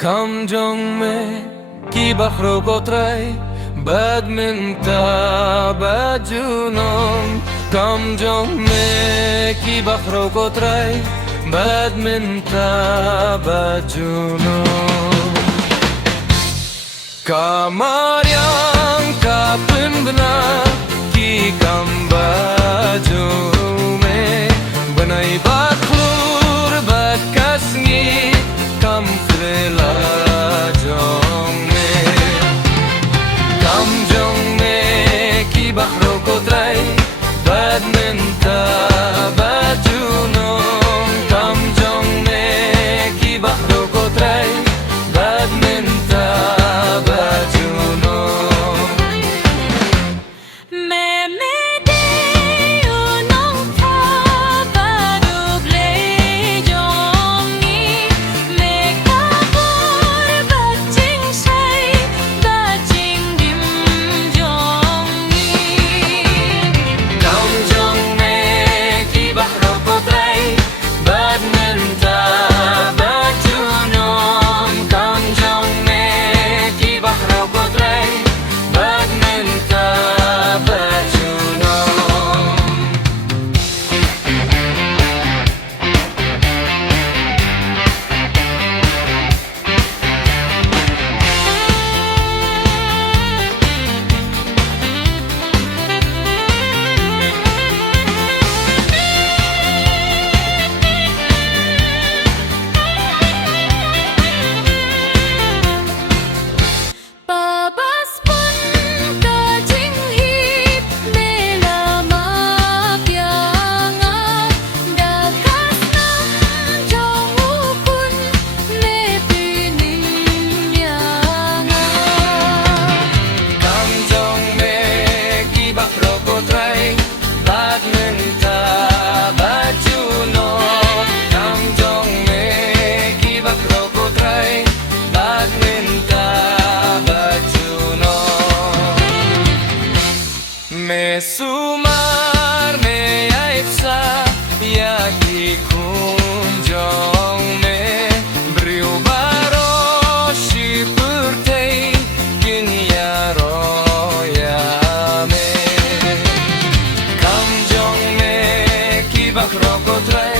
Kamjong me ki bakhro kotrai bad minta bajunom Kamjong me ki bakhro kotrai bad minta bajunom Kamaryang kapın bina ki kambajume Banay baklur bakasngi kam krela jong me ki bakhro kotrai bad minta bajunom Kamjong me ki bakhro kotrai bad minta Me sumar me aipsa ya ki kunjong me briu baro shipurtei ginya roya me Kamjong me ki bakhro kotrai